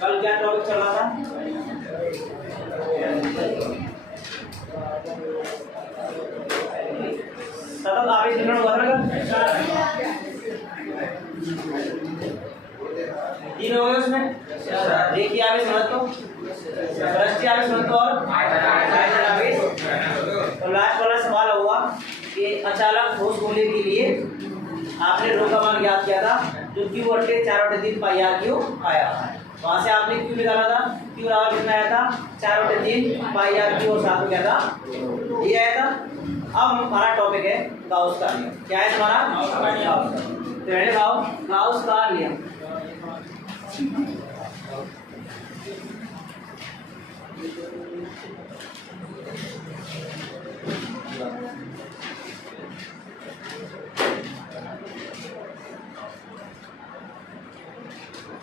कल क्या टॉपिक चल रहा था? सतत आवेश वितरण हुआ था। तीन हो गए उसमें, रेखीय आवेश घनत्व, पृष्ठीय आवेश घनत्व और आवेश। और लास्ट वाला सवाल हुआ कि अचालक ठोस गोले के लिए आपने रो का मान ज्ञात किया था, जो Q बटे 4/3 पाई आर क्यू आया। वहां से आपने Q निकाला था, Q बराबर कितना आया था 4/3 पाई आर क्यू और साथ में क्या था ये आया था। अब हमारा टॉपिक है गाउस का नियम। क्या है तुम्हारा? गाउस का नियम। पहले गाउस का नियम।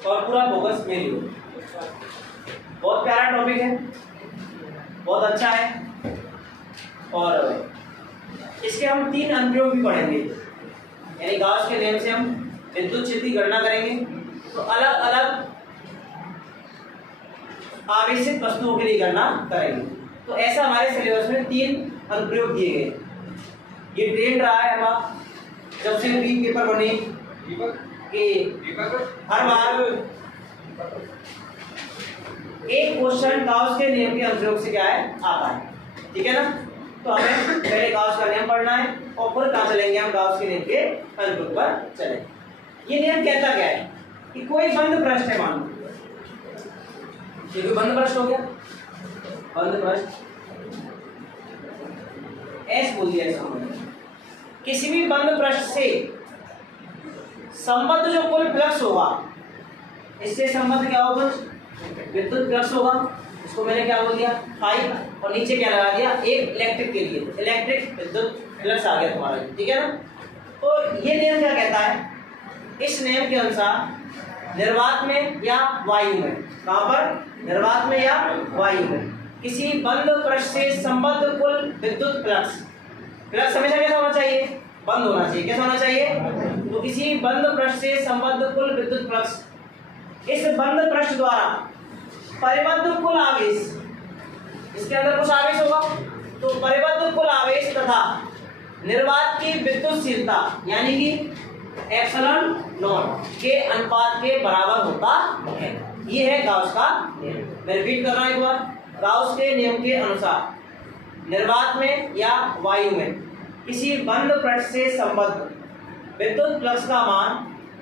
और पूरा फोकस में लियो। बहुत प्यारा टॉपिक है, बहुत अच्छा है। और इसके हम 3 अनुप्रयोग भी पढ़ेंगे। यानी गाउस के नियम से हम विद्युत क्षेत्र की गणना करेंगे, तो अलग अलग आवेशित वस्तुओं के लिए गणना करेंगे। तो ऐसा हमारे सिलेबस में 3 अनुप्रयोग दिए गए। ये ट्रेंड रहा है हमारा, जब से भी पेपर बने कि हर बार एक क्वेश्चन गाउस के नियम के अनुप्रयोग से क्या है आता है। ठीक है ना? तो हमें पहले गाउस का नियम पढ़ना है और फिर कहाँ चलेंगे हम गाउस के नियम के अनुप्रयोग पर चलेंगे। ये नियम कहता क्या है कि कोई बंद पृष्ठ है, मान लो ये कोई बंद पृष्ठ हो गया, बंद पृष्ठ ऐसे बोल दिया इसको। किसी भी बंद पृष्ठ से संबद्ध जो कुल फ्लक्स होगा, इससे संबद्ध क्या होगा? विद्युत फ्लक्स होगा। इसको मैंने क्या बोल दिया फाई, और नीचे क्या लगा दिया एक इलेक्ट्रिक के लिए, इलेक्ट्रिक विद्युत फ्लक्स आ गया तुम्हारा। ठीक है ना? तो ये नियम क्या कहता है? इस नियम के अनुसार निर्वात में या वायु में, कहां पर? निर्वात में या वायु में किसी बंद पृष्ठ से संबद्ध कुल विद्युत फ्लक्स, फ्लक्स हमेशा कैसा होना चाहिए? बंद होना चाहिए। कैसा होना चाहिए? तो किसी बंद पृष्ठ से संबद्ध कुल विद्युत फ्लक्स, इस बंद पृष्ठ द्वारा परिबद्ध कुल आवेश, इसके अंदर कुछ आवेश होगा, तो परिबद्ध कुल आवेश तथा निर्वात की विद्युतशीलता यानी कि एप्सिलॉन नॉट के अनुपात के बराबर होता है। ये है गाउस का नियम। मैं रिपीट कर रहा हूं एक बार। गाउस के नियम के अनुसार निर्वात में या वायु में किसी बंद पृष्ठ से संबद्ध विद्युत फ्लक्स का मान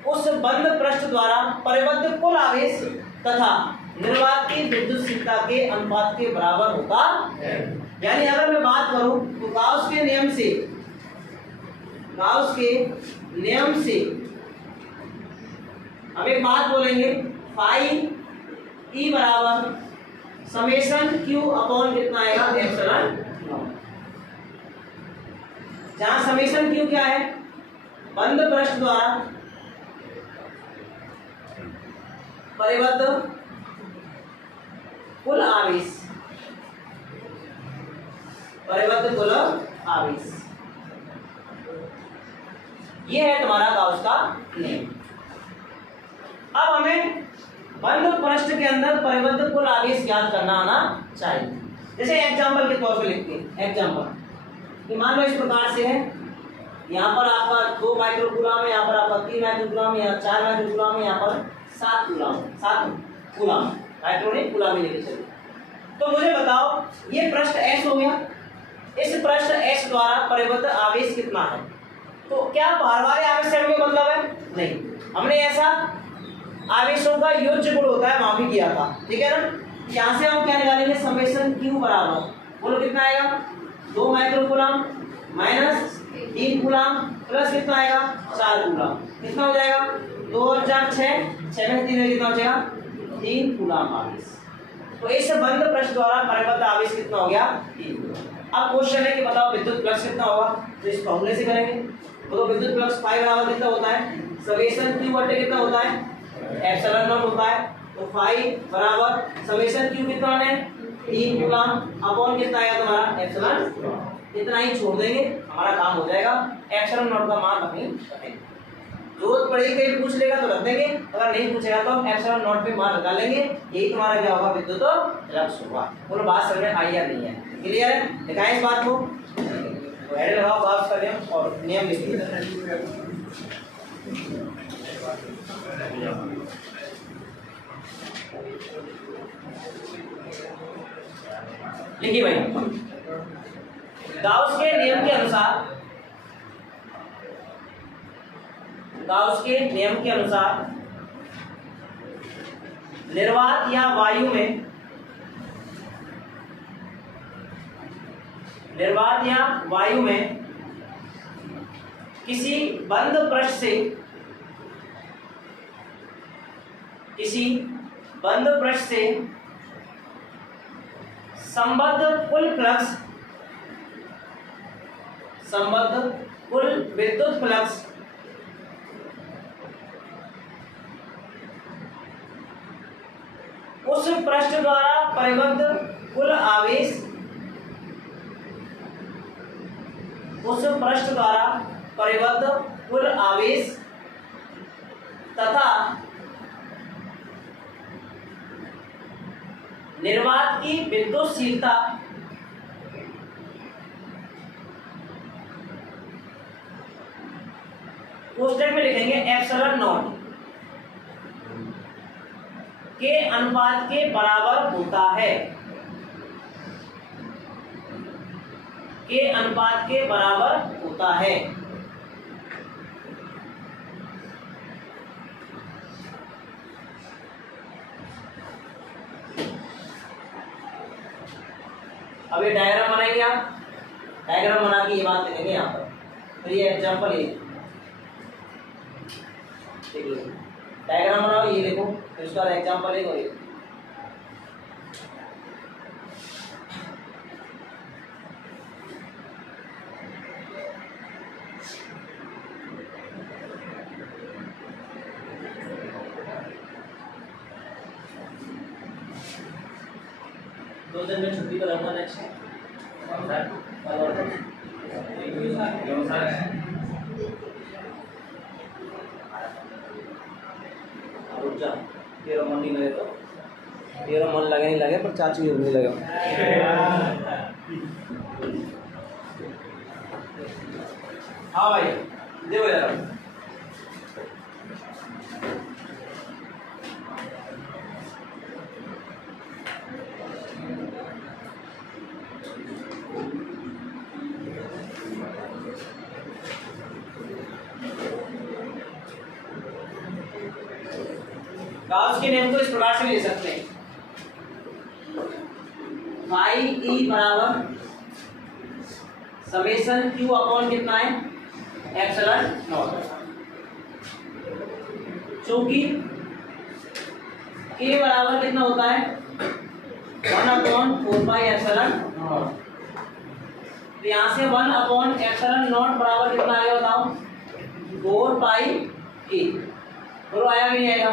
उस बंद पृष्ठ द्वारा परिबद्ध कुल आवेश तथा निर्वात की विद्युतशीलता के अनुपात के बराबर होता है। यानी अगर मैं बात करूं तो गाउस के नियम से हम एक बात बोलेंगे, फाई ई बराबर समेशन क्यू अपॉन कितना आएगा एप्सिलॉन। जहां समेशन क्यू क्या है? बंद पृष्ठ द्वारा परिबद्ध कुल आवेश, परिबद्ध कुल आवेश, ये है तुम्हारा गाउस का नियम। अब हमें बंद पृष्ठ के अंदर परिबद्ध कुल आवेश ज्ञात करना आना चाहिए। जैसे एग्जांपल के तौर पे लिखते हैं। एग्जांपल कि मान लो इस प्रकार से है, यहाँ पर आपका 2 माइक्रोकूलम है, यहाँ पर आपका 3 माइक्रोकूलम है, यहाँ 4 माइक्रोकूलम है, यहाँ पर 7 कूलम इलेक्ट्रॉनिक कूलम लेके चलिए। तो मुझे बताओ ये पृष्ठ S हो गया, इस पृष्ठ S द्वारा परिबद्ध आवेश कितना है? तो क्या बार बार आवेश से हमें मतलब है? नहीं, हमने ऐसा आवेशों का योज्य गुण होता है वहां भी किया था। ठीक है ना? यहाँ से हम क्या निकालेंगे? समेशन Q बराबर, बोलो कितना आएगा? 2 माइक्रोकूलम माइनस 3 कूलम प्लस कितना आएगा? 4 कूलम। कितना हो जाएगा? 2 और 4 6, 6 में 3 कितना हो जाएगा? 3 कूलम आवेश। तो इस बंद पृष्ठ द्वारा परिबद्ध आवेश कितना हो गया? 3 कूलम। अब क्वेश्चन है कि बताओ विद्युत फ्लक्स कितना होगा? तो इस फॉर्मूले से करेंगे। तो विद्युत फ्लक्स फाई बराबर कितना होता है? समेशन क्यू बटे कितना होता है? एप्सिलॉन नॉट होता है। तो फाई बराबर समेशन क्यू कितना है? 3 कूलम अपॉन कितना आएगा तुम्हारा? एप्सिलॉन। इतना ही छोड़ देंगे, हमारा काम हो जाएगा। एप्सिलॉन नॉट का मान अपनी करेंगे। जरूरत पड़ेगी कहीं पूछ लेगा तो रख देंगे, अगर नहीं पूछेगा तो हम एप्सिलॉन नॉट पे मान लगा लेंगे। यही तुम्हारा क्या होगा, विद्युत फ्लक्स होगा। बोलो बात समझ में आई या नहीं है? क्लियर है? दिखाएं इस बात को, तो हेड लगाओ, बात कर लें और नियम लिखिए। लिखिए भाई, गाउस के नियम के अनुसार, गाउस के नियम के अनुसार निर्वात या वायु में, निर्वात या वायु में किसी बंद पृष्ठ से, किसी बंद पृष्ठ से संबद्ध कुल फ्लक्स, संबद्ध कुल विद्युत फ्लक्स उस पृष्ठ द्वारा परिबद्ध कुल आवेश, उस पृष्ठ द्वारा परिबद्ध कुल आवेश तथा निर्वात की विद्युतशीलता कोष्टक में लिखेंगे एप्सिलॉन नॉट के अनुपात के बराबर होता है, के अनुपात के बराबर होता है। अब ये डायग्राम बनाएंगे आप, डायग्राम बना के ये बात लिखेंगे यहाँ पर। तो ये एग्जाम्पल, ये डायग्राम बनाओ, ये देखो, फिर उसका एग्जाम्पल एक और ये। दो दिन में छुट्टी पर रहूँगा नेक्स्ट तेरा मन नहीं लगे तो तेरा मन लगे नहीं लगे, पर चाचू नहीं लगे। हाँ भाई देखो यार, गाउस के नियम को इस प्रकार से ले सकते हैं, फाई ई बराबर समेशन क्यू अपॉन कितना है, एप्सिलॉन नॉट। चूंकि के बराबर कितना होता है, 1/4 पाई एप्सिलॉन नॉट। तो यहाँ से 1/एप्सिलॉन नॉट बराबर कितना आएगा बताओ, 4 पाई के। बोलो आया कि नहीं आएगा?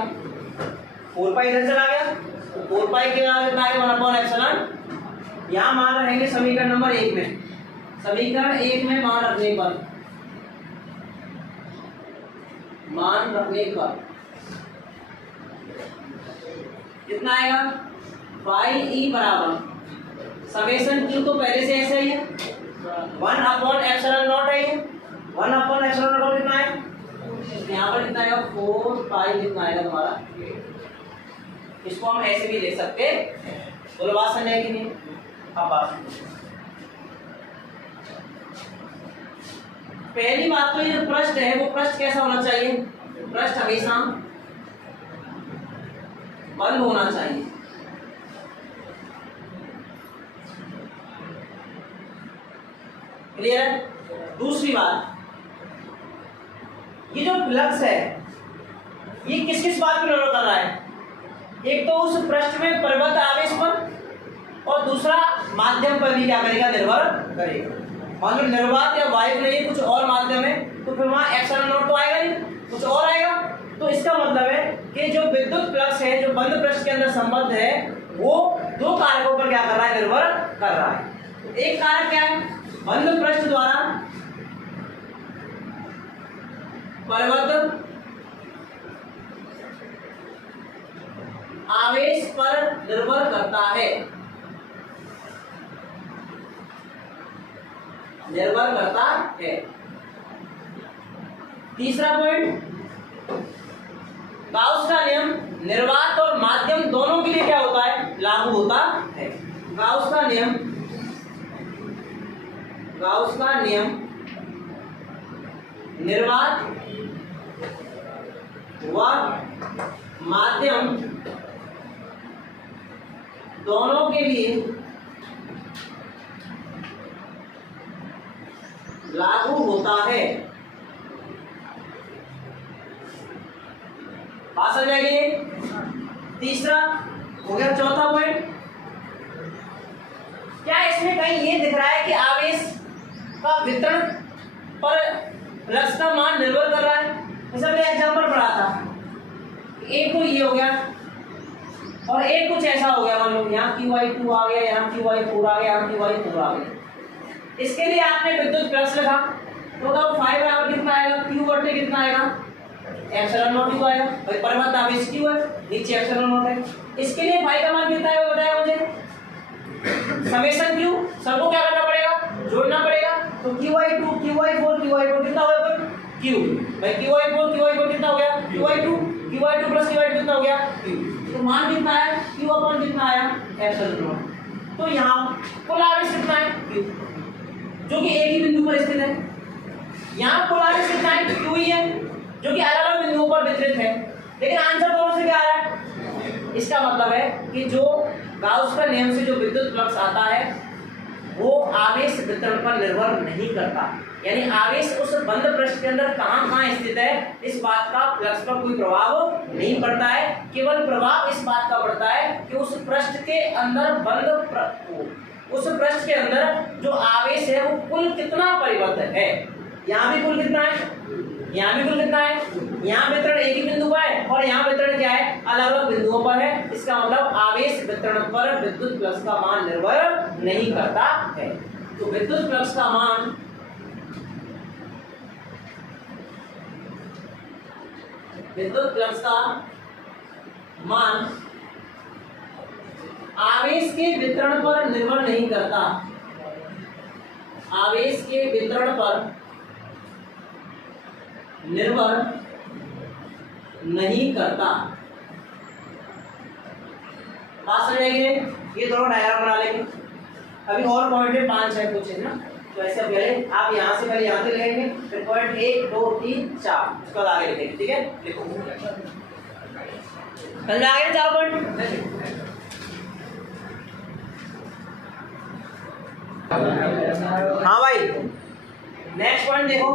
4 पाई इधर चला गया, तो 4 पाई के बराबर कितना आएगा, 1/एप्सिलॉन। यहाँ मान रहेंगे समीकरण नंबर 1 में, समीकरण 1 में मान रखने पर, मान रखने पर कितना आएगा, फाई ई बराबर समेशन क्यू तो पहले से ऐसा ही है, 1/एप्सिलॉन नॉट है, ये 1/एप्सिलॉन नॉट कितना है, यहाँ पर कितना आएगा, 4 पाई कितना आएगा तुम्हारा। इसको हम ऐसे भी ले सकते हैं। बोलो बात समझ आएगी नहीं? हाँ बात। पहली बात तो ये जो पृष्ठ है वो पृष्ठ कैसा होना चाहिए, पृष्ठ हमेशा बंद होना चाहिए। क्लियर है? दूसरी बात, ये जो फ्लक्स है ये किस किस बात पर निर्भर कर रहा है, एक तो उस पृष्ठ में परिबद्ध आवेश पर, और दूसरा माध्यम पर भी क्या करेगा, निर्भर करेगा। मान लो निर्वात या वायु नहीं कुछ और माध्यम है, तो फिर वहां एप्सिलॉन नॉट तो आएगा नहीं, कुछ और आएगा। तो इसका मतलब है कि जो विद्युत फ्लक्स है जो बंद पृष्ठ के अंदर संबद्ध है वो दो कारकों पर क्या कर रहा है, निर्भर कर रहा है। एक कारक क्या है, बंद पृष्ठ द्वारा परिबद्ध पर निर्भर करता है, निर्भर करता है। तीसरा पॉइंट, गाउस का नियम निर्वात और माध्यम दोनों के लिए क्या होता है, लागू होता है। गाउस का नियम, गाउस का नियम निर्वात व माध्यम दोनों के लिए लागू होता है। बात समझ आएगी ये? तीसरा हो गया। चौथा पॉइंट, क्या इसमें कहीं ये दिख रहा है कि आवेश का वितरण पर फ्लक्स का मान निर्भर कर रहा है? जैसे मैंने एग्जाम्पल पढ़ा था, एक तो ये हो गया और एक कुछ ऐसा हो गया, मान लो यहाँ QI2 आ गया, यहाँ QI4 आ गया, यहाँ QI4 आ गया। इसके लिए आपने विद्युत फ्लक्स लिखा तो बताओ फाई बराबर कितना आएगा, Q बटे कितना आएगा, एप्सिलॉन नॉट Q आएगा। भाई परिमाण आवेश Q है, नीचे एप्सिलॉन नॉट है। इसके लिए फाई का मान कितना है बताया मुझे, समेशन Q, सबको क्या करना पड़ेगा, जोड़ना पड़ेगा। तो QI2 QI4 QI4 कितना होगा Q, भाई QI4 कितना हो गया, QI2 प्लस QI2 कितना हो गया Q। तो मान कितना है, Q अपॉन कितना आया, एप्सिलॉन नॉट। तो यहाँ कुल आवेश कितना है Q, जो कि एक ही बिंदु पर स्थित है। यहाँ कुल आवेश कितना है, Q ही है, जो कि अलग अलग बिंदुओं पर वितरित है। लेकिन आंसर दोनों से क्या आ रहा है, इसका मतलब है कि जो गाउस का नियम से जो विद्युत फ्लक्स आता है वो आवेश वितरण पर निर्भर नहीं करता। यानी आवेश उस बंद पृष्ठ के अंदर कहाँ स्थित है, इस बात का फ्लक्स पर कोई प्रभाव नहीं पड़ता है। केवल प्रभाव इस बात का पड़ता है कि उस पृष्ठ के अंदर उस पृष्ठ के अंदर जो आवेश है वो कुल कितना परिबद्ध है। यहाँ भी कुल कितना है, यहाँ भी कुल कितना है, यहाँ वितरण एक ही बिंदु पर है और यहाँ वितरण क्या है, अलग अलग बिंदुओं पर है। इसका मतलब आवेश वितरण पर विद्युत फ्लक्स का मान निर्भर नहीं करता है। तो विद्युत फ्लक्स का मान आवेश के वितरण पर निर्भर नहीं करता, आवेश के वितरण पर निर्भर नहीं करता। बात समझ आएगी? ये दोनों डायग्राम बना लेंगे। अभी और पॉइंट है 5 है कुछ है ना, तो ऐसे पहले आप यहाँ से पहले यहाँ से लिखेंगे, फिर पॉइंट 1 2 3 4 उसके बाद आगे लिखेंगे। ठीक है, लिखो समझ आ गया 4 पॉइंट। हाँ भाई, नेक्स्ट पॉइंट देखो।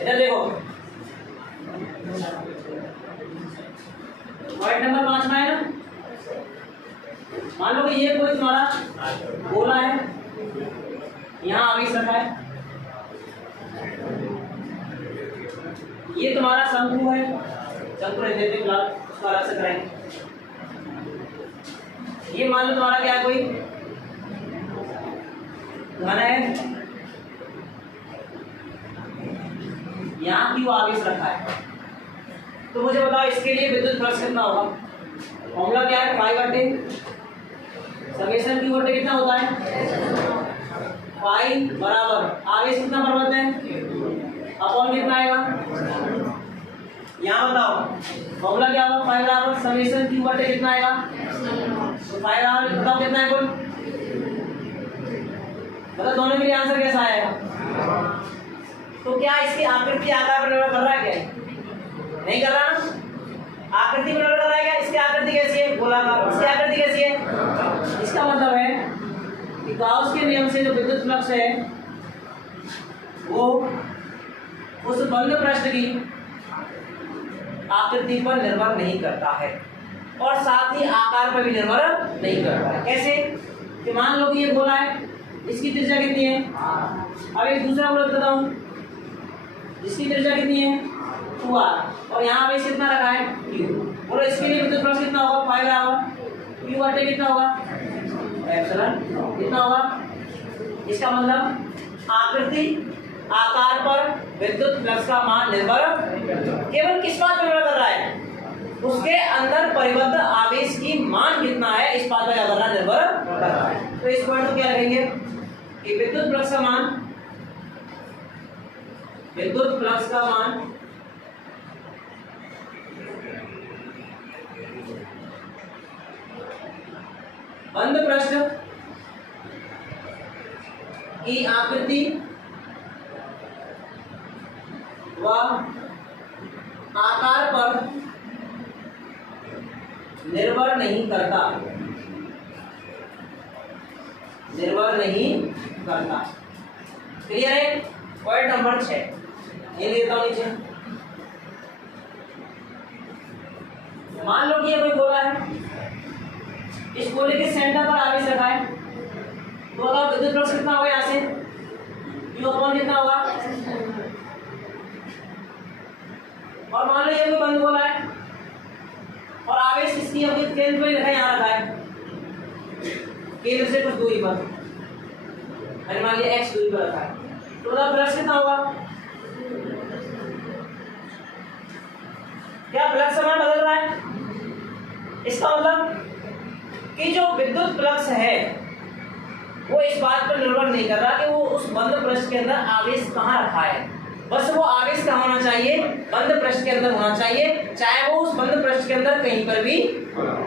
इधर देखो, पॉइंट नंबर 5 में है ना, मान लो कि ये कोई तुम्हारा गोला है, यहाँ आवेश रखा है, ये तुम्हारा शंकु है, शंकु रख देते फिलहाल, उसका अलग से कराएंगे। ये मान लो तुम्हारा क्या है, कोई घन है, यहाँ क्यों आवेश रखा है। तो मुझे बताओ इसके लिए विद्युत फ्लक्स कितना होगा, फॉर्मूला क्या है, फाई बटे समेशन क्यू बटे कितना होता है, फाई बराबर आवेश कितना परिबद्ध है अपॉन कितना आएगा, यहाँ बताओ फॉर्मूला क्या होगा, फाई बराबर समेशन क्यू बटे कितना आएगा, तो फाई बराबर बताओ कितना है कुल, मतलब दोनों के लिए आंसर कैसा आएगा। तो क्या इसकी आकृति आकार पर निर्भर कर रहा है, क्या नहीं कर रहा ना, आकृति पर निर्भर कर रहा है क्या, इसकी आकृति कैसी है, गोलाकार, इसकी आकृति कैसी है। इसका मतलब है कि गाउस के नियम से जो विद्युत फ्लक्स है वो उस बंद पृष्ठ की आकृति पर निर्भर नहीं करता है और साथ ही आकार पर भी निर्भर नहीं करता है। कैसे कि मान लो कि ये गोला है, इसकी त्रिज्या कितनी है, अब एक दूसरा गोला बताता हूँ जिसकी त्रिज्या कितनी है 2r और यहाँ आवेश कितना रखा है q। बोलो इसके लिए विद्युत फ्लक्स कितना होगा 5 बराबर क्यू बटे कितना होगा एप्सिलॉन कितना होगा। इसका मतलब आकृति आकार पर विद्युत फ्लक्स का मान निर्भर केवल किस बात पर निर्भर कर रहा है, उसके अंदर परिबद्ध आवेश की मान कितना है इस बात पर क्या कर रहा है निर्भर कर रहा है। तो इस पॉइंट को क्या रखेंगे कि विद्युत फ्लक्स का मान बंद पृष्ठ की आकृति व आकार पर निर्भर नहीं करता क्लियर है। पॉइंट नंबर 6 ये देता हूं नीचे। मान लो कि ये कोई गोला है, इस गोले के सेंटर पर आवेश रखा है, तो अगर विद्युत फ्लक्स कितना होगा यहाँ से Q अपॉन कितना होगा। और मान लो ये कोई बंद गोला है और आवेश इसकी अपने केंद्र पर रखा है, यहाँ रखा है केंद्र से कुछ दूरी पर, मान लिया x दूरी पर रखा है, तो फ्लक्स कितना होगा। क्या फ्लक्स समान बदल रहा है। इसका मतलब कि जो विद्युत फ्लक्स है वो इस बात पर निर्भर नहीं कर रहा कि वो उस बंद पृष्ठ के अंदर आवेश कहाँ रखा है, बस वो आवेश कहाँ होना चाहिए बंद पृष्ठ के अंदर होना चाहिए, चाहे वो उस बंद पृष्ठ के अंदर कहीं पर भी,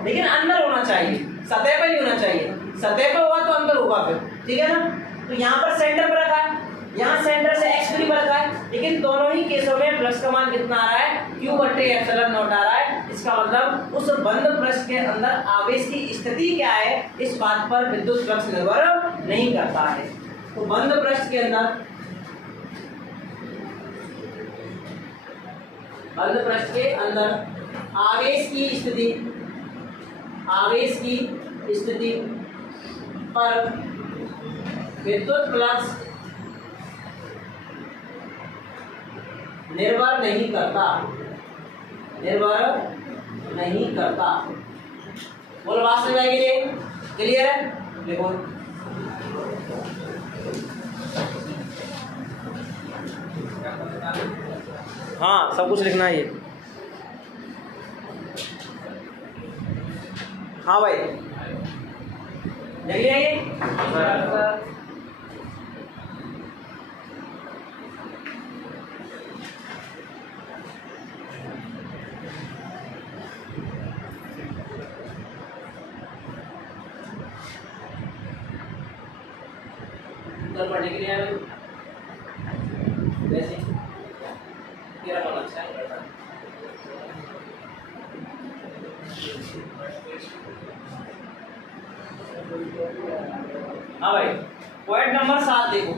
लेकिन अंदर होना चाहिए, सतह पर नहीं होना चाहिए। सतह पर होगा तो अंदर होगा फिर, ठीक है ना। तो यहाँ पर सेंटर पर रखा है, यहाँ सेंटर से x दूरी पर रखा है, लेकिन दोनों ही केसों में फ्लक्स का मान कितना आ रहा है Q बटे एप्सिलॉन नॉट आ रहा है। इसका मतलब उस बंद पृष्ठ के अंदर आवेश की स्थिति क्या है इस बात पर विद्युत फ्लक्स निर्भर नहीं करता है। तो बंद पृष्ठ के अंदर आवेश की स्थिति पर विद्युत फ्लक्स निर्भर नहीं करता। बोलो बात समझ आएगी ये क्लियर है। देखो हाँ सब कुछ लिखना है ये। हाँ भाई लिख लिया ये। पढ़ने के लिए वैसे तेरा मन अच्छा है। हाँ भाई पॉइंट नंबर 7 देखो।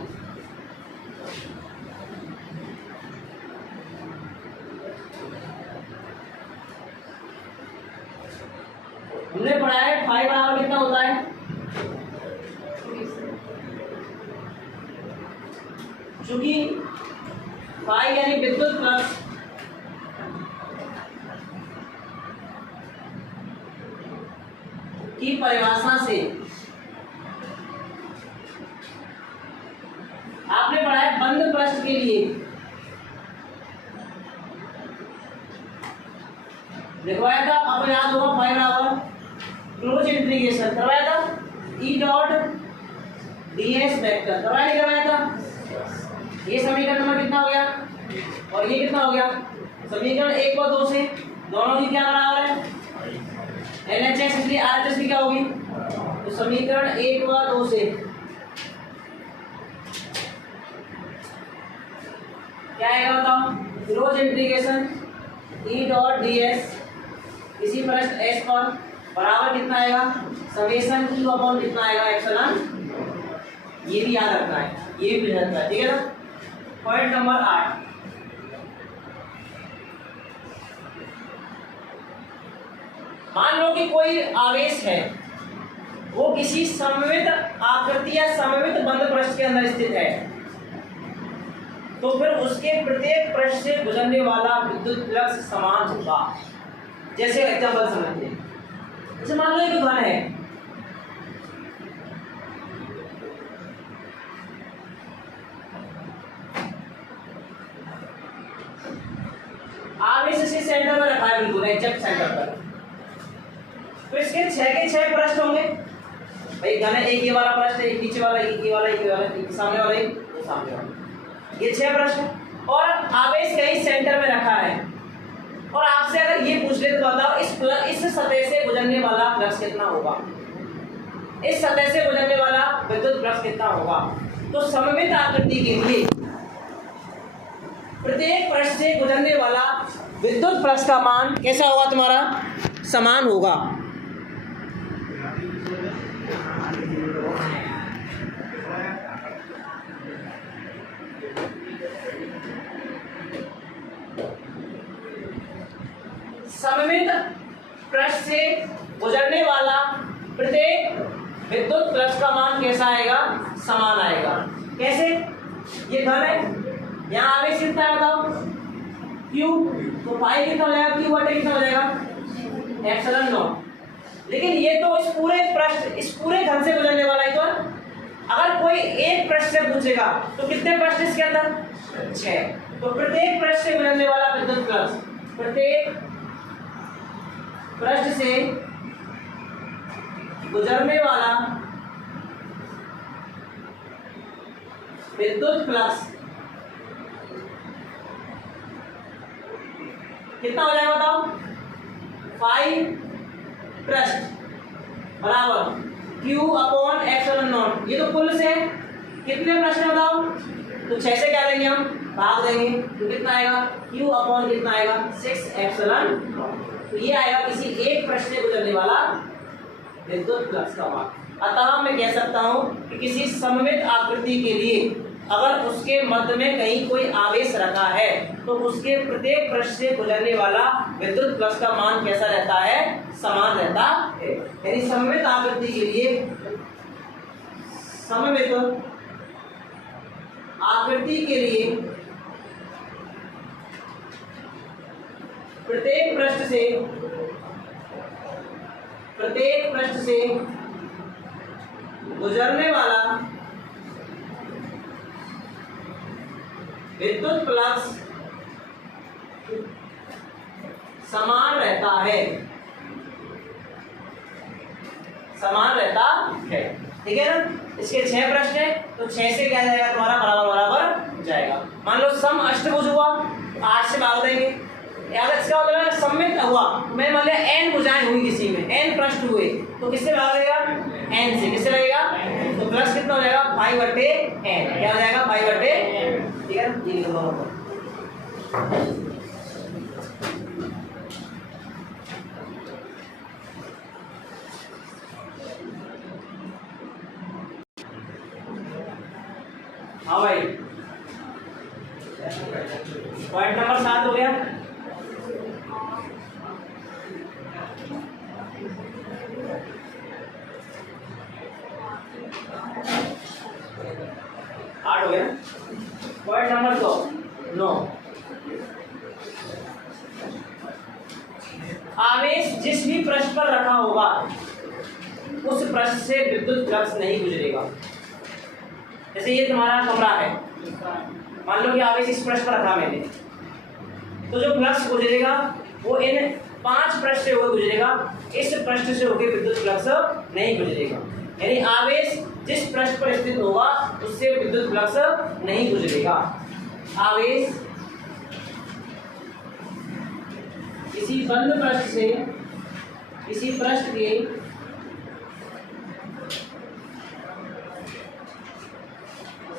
हमने पढ़ा है 5 बराबर कितना होता है, चूंकि फाई यानी विद्युत फ्लक्स की परिभाषा से आपने पढ़ा है बंद पृष्ठ के लिए लिखवाया था, आपको याद होगा फाई बराबर क्लोज इंटीग्रेशन करवाया था ई डॉट ds वेक्टर करवाया नहीं करवाया था। ये समीकरण नंबर कितना हो गया और ये कितना हो गया, समीकरण 1 व 2 से दोनों ही क्या बराबर है LHS, इसलिए RHS भी क्या होगी। तो समीकरण 1 व 2 से क्या आएगा बताओ, close integration E dot ds इसी पृष्ठ S पर बराबर कितना आएगा समेशन Q अपॉन कितना आएगा एप्सिलॉन। ये भी याद रखना है, ये भी रखना है, ठीक है ना। पॉइंट नंबर 8 मान लो कि कोई आवेश है वो किसी सममित आकृति या सममित बंद पृष्ठ के अंदर स्थित है, तो फिर उसके प्रत्येक पृष्ठ से गुजरने वाला विद्युत फ्लक्स समान होगा। जैसे एग्जांपल समझते हैं, जैसे मान लो एक घन है, आवेश इसी सेंटर में रखा है, बिल्कुल एग्जैक्ट सेंटर पर। तो इसके 6 के 6 पृष्ठ होंगे भाई, घन है, एक ये वाला पृष्ठ, एक नीचे वाला, एक ये वाला, एक ये वाला, एक सामने वाला, एक सामने वाला, ये 6 पृष्ठ है। और आवेश कहीं सेंटर में रखा है, और आपसे अगर ये पूछ ले तो बताओ इस सतह से गुजरने वाला फ्लक्स कितना होगा, इस सतह से गुजरने वाला विद्युत फ्लक्स कितना होगा। तो सममित आकृति के लिए प्रत्येक पृष्ठ से गुजरने वाला विद्युत फ्लक्स का मान कैसा होगा तुम्हारा, समान होगा। सममित पृष्ठ से गुजरने वाला प्रत्येक विद्युत फ्लक्स का मान कैसा आएगा, समान आएगा। कैसे, ये घन है, यहाँ आवेश कितना है बताओ, Q, तो पाई कितना हो जाएगा, Q बटे कितना हो जाएगा, एप्सिलॉन नॉट। लेकिन ये तो इस पूरे पृष्ठ, इस पूरे घन से गुजरने वाला है। तो अगर कोई एक पृष्ठ से पूछेगा तो कितने पृष्ठ इसके अंदर, 6। तो प्रत्येक पृष्ठ से गुजरने वाला विद्युत फ्लक्स, प्रत्येक पृष्ठ से गुजरने वाला विद्युत फ्लक्स कितना हो जाएगा बताओ, 5 पृष्ठ बराबर Q अपॉन एप्सिलॉन नॉट। ये तो कुल से कितने पृष्ठ है बताओ, तो 6 से क्या देंगे हम, भाग देंगे, तो कितना आएगा, Q अपॉन कितना आएगा, 6 एप्सिलॉन नॉट। तो ये आएगा किसी एक पृष्ठ से गुजरने वाला विद्युत फ्लक्स का मान। अतः मैं कह सकता हूं कि किसी सममित आकृति के लिए अगर उसके मध्य में कहीं कोई आवेश रखा है तो उसके प्रत्येक पृष्ठ से गुजरने वाला विद्युत फ्लक्स का मान कैसा रहता है, समान रहता है। यानी सममित आकृति के लिए, सममित आकृति के लिए प्रत्येक पृष्ठ से गुजरने वाला विद्युत फ्लक्स समान रहता है, समान रहता है। ठीक है ना, इसके 6 पृष्ठ है तो 6 से क्या जाएगा तुम्हारा, बराबर जाएगा। मान लो सम अष्टभुज हुआ, 8 से भाग देंगे, अगर इसका मतलब सममित हुआ, मैं मान लिया n भुजाएं हुई किसी में, n पृष्ठ हुए, तो किससे भागेगा, n से। किससे लगेगा, तो प्लस कितना हो जाएगा, 5/n। क्या हो जाएगा, 5/n। ठीक है ना, ये लिख लो। हाँ भाई, पॉइंट नंबर 7 हो गया। आठ हो गया। पॉइंट नंबर 9, आवेश जिस भी पृष्ठ पर रखा होगा उस पृष्ठ से विद्युत फ्लक्स नहीं गुजरेगा। जैसे ये तुम्हारा कमरा है, मान लो कि आवेश इस पृष्ठ पर रखा मैंने, तो जो फ्लक्स गुजरेगा वो इन 5 पृष्ठ से होकर गुजरेगा, इस पृष्ठ से होकर विद्युत फ्लक्स नहीं गुजरेगा। यानी आवेश जिस पृष्ठ पर स्थित होगा उससे विद्युत फ्लक्स नहीं गुजरेगा। आवेश किसी बंद पृष्ठ से, किसी पृष्ठ के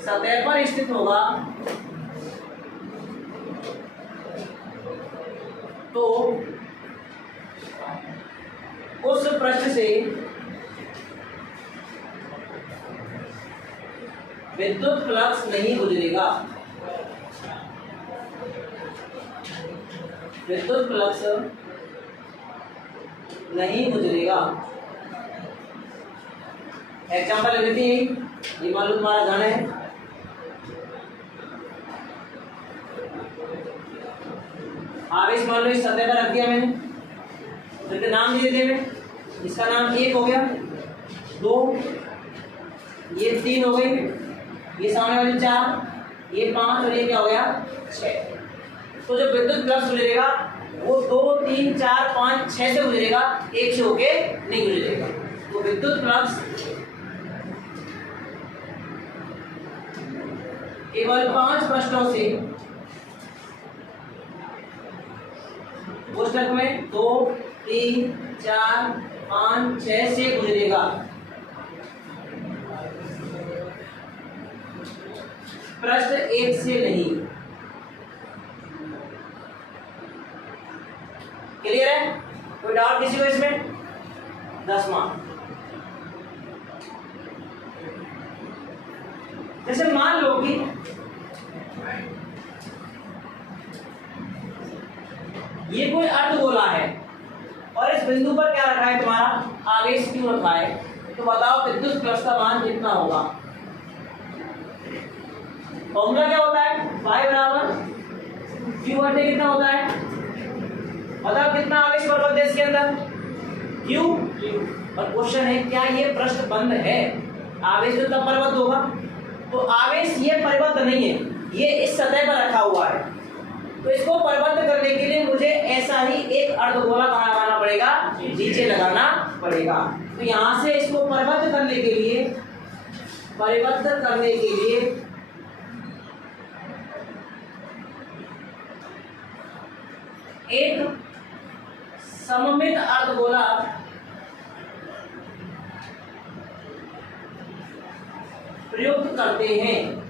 सतह पर स्थित होगा तो उस पृष्ठ से विद्युत फ्लक्स नहीं गुजरेगा। विद्युत फ्लक्स नहीं गुजरेगा। एग्जाम्पल ले लेते हैं, ये मान लो तुम्हारा घन है, आवेश मान लो इस सतह पर रख दिया मैंने, तो नाम दे देते हैं, इसका नाम 1 हो गया, 2, ये 3 हो गई, ये सामने वाली 4, ये 5 और ये क्या हो गया 6। तो जो विद्युत फ्लक्स गुजरेगा वो 2, 3, 4, 5, 6 से गुजरेगा, 1 से होके नहीं गुजरेगा। तो विद्युत फ्लक्स केवल 5 पृष्ठों से कोष्ठक में 2, 3, 4, 5, 6 से गुजरेगा। पृष्ठ 1 से नहीं। क्लियर है? कोई डाउट किसी को इसमें? 10वां, जैसे मान लो कि ये कोई अर्धगोला है और इस बिंदु पर क्या रखा है तुम्हारा आवेश क्यों रखा है, तो बताओ विद्युत फ्लक्स का मान कितना होगा। फॉर्मूला क्या होता है, y बराबर q बटे कितना होता है, बताओ कितना आवेश परिबद्ध है इसके अंदर q। और क्वेश्चन है क्या ये पृष्ठ बंद है, आवेश तो तब परिबद्ध होगा। तो आवेश ये परिबद्ध नहीं है, ये इस सतह पर रखा हुआ है। तो इसको परिबद्ध करने के लिए मुझे ऐसा ही एक अर्धगोला कहाँ लगाना पड़ेगा, नीचे लगाना पड़ेगा। तो यहां से इसको परिबद्ध करने के लिए एक सममित अर्धगोला प्रयुक्त करते हैं,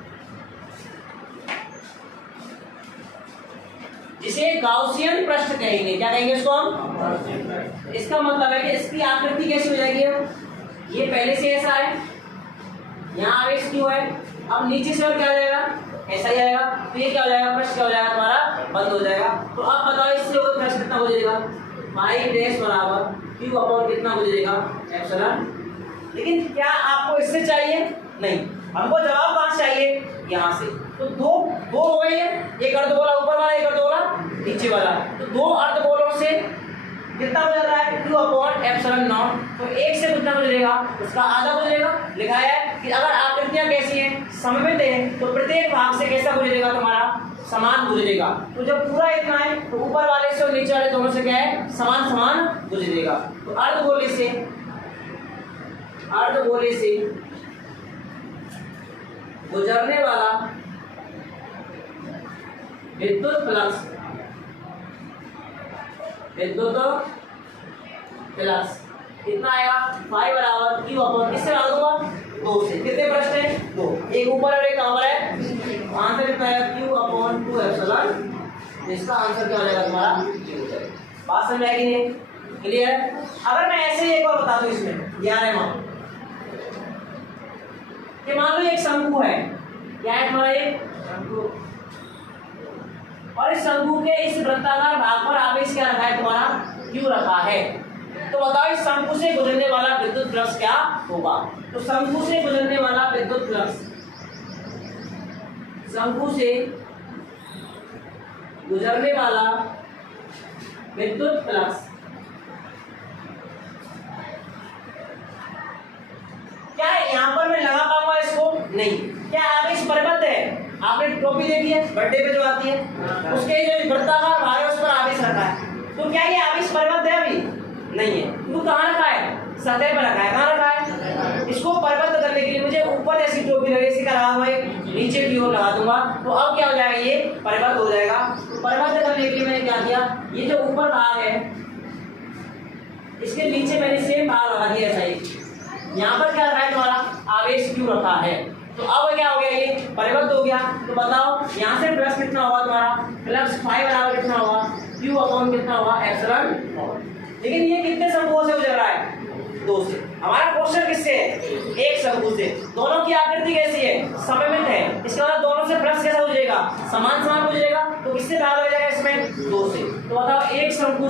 जिसे गाउसियन पृष्ठ कहेंगे। क्या कहेंगे इसको हम? इसका मतलब है कि इसकी आकृति कैसी हो जाएगी, ये पहले से ऐसा है, यहाँ आवेश क्यों है, अब नीचे से और क्या हो जाएगा, ऐसा ही आएगा। तो ये क्या हो जाएगा, पृष्ठ क्या हो जाएगा हमारा, बंद हो जाएगा। तो अब बताओ इससे और पृष्ठ कितना हो जाएगा, पाई डैश बराबर q अपॉन कितना हो जाएगा एप्सिलॉन। लेकिन क्या आपको इससे चाहिए, नहीं, हमको जवाब कहाँ चाहिए, यहाँ से। तो दो हो गई है, एक अर्धगोला ऊपर वाला, एक अर्धगोला नीचे वाला। तो 2 अर्धगोलों से कितना हो जा रहा है, q अपॉन एप्सिलॉन नॉट। तो 1 से कितना गुजरेगा, उसका आधा गुजरेगा। लिखा है कि अगर आकृतियां कैसी हैं, सममित है, तो प्रत्येक भाग से कैसा गुजरेगा तुम्हारा, समान गुजरेगा। तो जब पूरा इतना है तो ऊपर वाले से और नीचे वाले दोनों से क्या है, समान समान गुजरेगा। तो अर्धगोले से गुजरने वाला विद्युत फ्लक्स कितना आएगा, फाई बराबर q अपॉन, किससे भाग दूंगा, 2 से। कितने पृष्ठ हैं, 2, एक ऊपर और एक कहाँ पर है, आंसर कितना है q अपॉन 2 एप्सिलॉन। इसका आंसर क्या हो जाएगा तुम्हारा, बात समझ आएगी नहीं, क्लियर है? अगर मैं ऐसे एक और बता दूं इसमें, ध्यान है वहां कि मान लो एक शंकु है, क्या है तुम्हारा एक शंकु, और इस शंकु के इस वृत्ताकार भाग पर आवेश क्या रखा है तुम्हारा, क्यों रखा है। तो बताओ इस शंकु से गुजरने वाला विद्युत फ्लक्स क्या होगा। तो शंकु से गुजरने वाला विद्युत फ्लक्स, शंकु से गुजरने वाला विद्युत फ्लक्स क्या है, यहाँ पर मैं लगा पाऊंगा इसको, नहीं। क्या आवेश परिबद्ध है, आपने टोपी देखी है बर्थडे पे जो आती है, उसके जो वृत्ताकार भाग है उस पर आवेश रखा है। तो क्या ये आवेश परिबद्ध है, अभी नहीं है। तो कहाँ रखा है, सतह पर रखा है। कहाँ रखा है, इसको परिबद्ध करने के लिए मुझे ऊपर ऐसी टोपी लगे, इसी का लगा हुआ नीचे की ओर लगा दूंगा। तो अब क्या हो जाएगा, ये परिबद्ध हो जाएगा। तो परिबद्ध करने के लिए मैंने क्या किया, ये जो ऊपर भाग है इसके नीचे मैंने सेम भाग लगा दिया ऐसा ही। यहाँ पर क्या रखा है तुम्हारा, आवेश क्यों रखा है। तो अब क्या हो गया, ये परिबद्ध हो गया। तो बताओ यहाँ से फ्लक्स कितना होगा तुम्हारा, फ्लक्स फाई बराबर कितना होगा, q अपॉन कितना होगा एप्सिलॉन। लेकिन ये कितने शंकुओं से गुजर रहा है, 2 से। हमारा क्वेश्चन किससे है, एक शंकु से। दोनों की आकृति कैसी है, सममित है, इसका मतलब दोनों से फ्लक्स कैसा गुजरेगा, समान समान गुजरेगा। तो किससे भाग हो जाएगा इसमें, 2 से। तो बताओ एक शंकु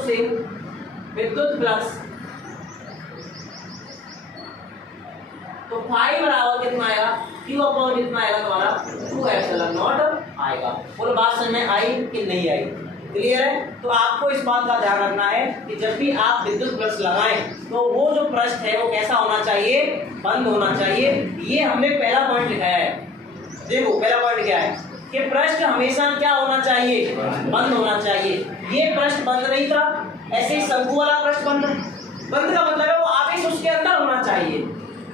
से विद्युत फ्लक्स, तो फाई बराबर कितना आएगा, q अपॉन कितना आएगा तुम्हारा 2 एप्सिलॉन नॉट आएगा। बोलो बात समझ में आई कि नहीं आई, क्लियर है? तो आपको इस बात का ध्यान रखना है कि जब भी आप विद्युत पृष्ठ लगाएं तो वो जो पृष्ठ है वो कैसा होना चाहिए, बंद होना चाहिए। ये हमने पहला पॉइंट लिखा है। देखो पहला पॉइंट क्या है कि पृष्ठ हमेशा क्या होना चाहिए, बंद होना चाहिए। ये पृष्ठ बंद नहीं था, ऐसे ही शंकु वाला पृष्ठ बंद का मतलब है वो आवेश उसके अंदर होना चाहिए।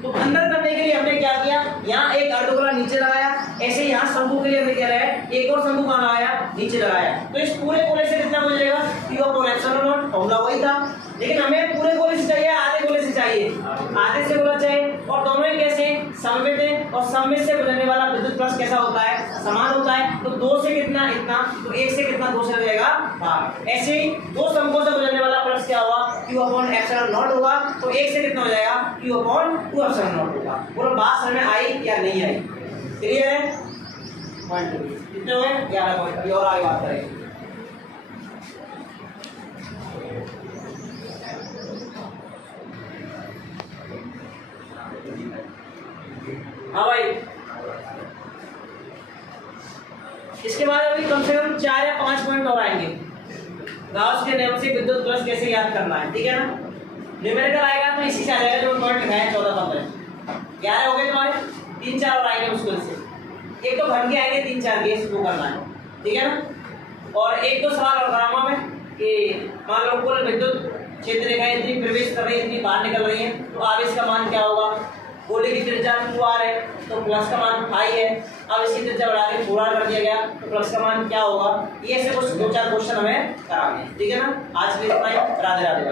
तो अंदर करने के लिए हमने क्या किया, यहाँ एक अर्धगोला नीचे लगाया, ऐसे यहाँ शंकु के लिए हमने क्या लगाया, एक और शंकु कहाँ लगाया, नीचे लगाया। तो इस पूरे गोले से कितना गुजरेगा, Q/ε0, फॉर्मूला वही था। लेकिन हमें पूरे गोले से चाहिए, आधे गोले से चाहिए, आधे से गोला चाहिए, और दोनों ही कैसे सममित है, और सममित से गुजरने वाला विद्युत पृष्ठ कैसा होता है, समान होता है। तो 2 से कितना इतना, तो 1 से कितना 2 से लगेगा भाग। ऐसे ही दो शंकुओं से गुजरने वाला पृष्ठ क्या हुआ, Q/ε0 होगा, तो 1 से कितना हो जाएगा, Q/2ε0 होगा। बोलो बात समझ में आई या नहीं आई? क्लियर है? पॉइंट कितने हुए, 11 पॉइंट। अभी और आगे बात करेंगे। हाँ भाई, इसके बाद अभी कम से कम 4 या 5 पॉइंट और आएंगे। गाउस के नियम से विद्युत पृष्ठ कैसे याद करना है, ठीक है ना? न्यूमेरिकल आएगा तो इसी से आ जाएगा जो पॉइंट लिखा है 14-15। 11 हो गए तुम्हारे, 3-4 और आएंगे मुश्किल से। एक तो घन के आएंगे, 3-4 केस वो करना है, ठीक है ना? और 1-2 सवाल और कराऊंगा मैं कि मान लो कुल विद्युत क्षेत्र रेखाएं इतनी प्रवेश कर रही है, इतनी बाहर निकल रही है, तो आवेश का मान क्या होगा। गोले की त्रिज्या 2r है तो प्लस का मान फाई है। अब इसकी त्रिज्या बढ़ा के 4r कर दिया गया तो प्लस का मान क्या होगा। ये ऐसे कुछ 2-4 क्वेश्चन हमें कराने हैं, ठीक है ना? आज के लिए इतना ही। राधे राधे।